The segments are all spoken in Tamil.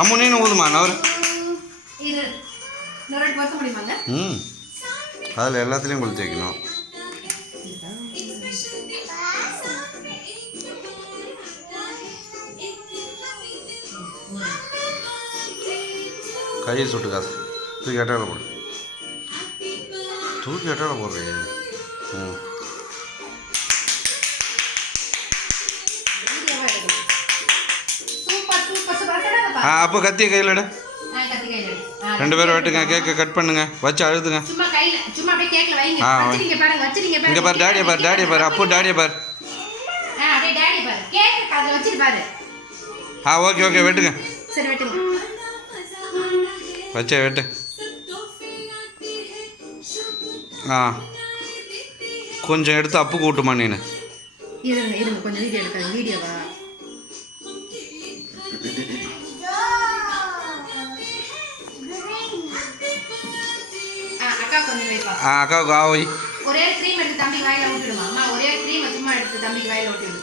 அம்மு நீனு ஊதுமா நவரு. அதில் எல்லாத்துலேயும் குளிச்சு வைக்கணும். கையை சுட்டுக்காது. தூக்கி எட்டாவில் போடு. தூக்கி எட்டாவில் போடுறே. அப்போ கத்தியை கையில் எடு. 2 பேரும் வெட்டுங்க. கேக்கை கட் பண்ணுங்க. வச்சு அழுதுங்க. இங்கே பாரு டாடியை பாரு. டாடியை பாரு. அப்போ டாடியை பாரு. ஓகே ஓகே வெட்டுங்க. வச்சே வெட்டு. கொஞ்சம் எடுத்து அப்பு கூட்டுமா நீனு. கொஞ்சம் வீடியோ எடுக்க. வீடியோவா அக்காவுக்கு ஆவை. ஒரே க்ரீம் எடுத்து தம்பி வாயில ஊட்டிடுமா. அம்மா ஒரே க்ரீம் சும்மா எடுத்து தம்பிக்கு வாயில ஊட்டிடு.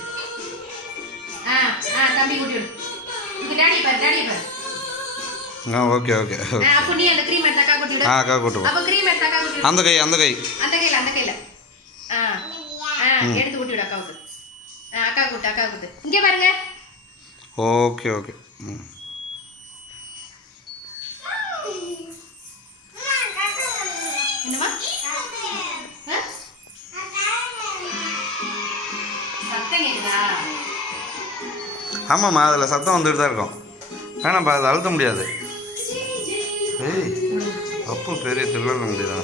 தம்பி ஊட்டிடு. இங்க டாடி பாரு. டாடி பாரு. Okay okay. அப்ப நீ அந்த க்ரீம் எடுத்து அக்கா ஊட்டிடு. அக்கா ஊட்டு. அப்ப க்ரீம் எடுத்து அக்கா ஊட்டிடு. அந்த கை. அந்த கையில எடுத்து ஊட்டிடு அக்காவுக்கு. அக்கா கூட்டு. இங்க பாருங்க. Okay okay. என்னமா சத்தம் கேக்குதா? ஆமாம்மா அதில் சத்தம் வந்துட்டு தான் இருக்கும். வேணாம்ப்பா அதை அழுத்த முடியாது. ஏய் அப்பு பெரிய திருவிழா முடியுதா?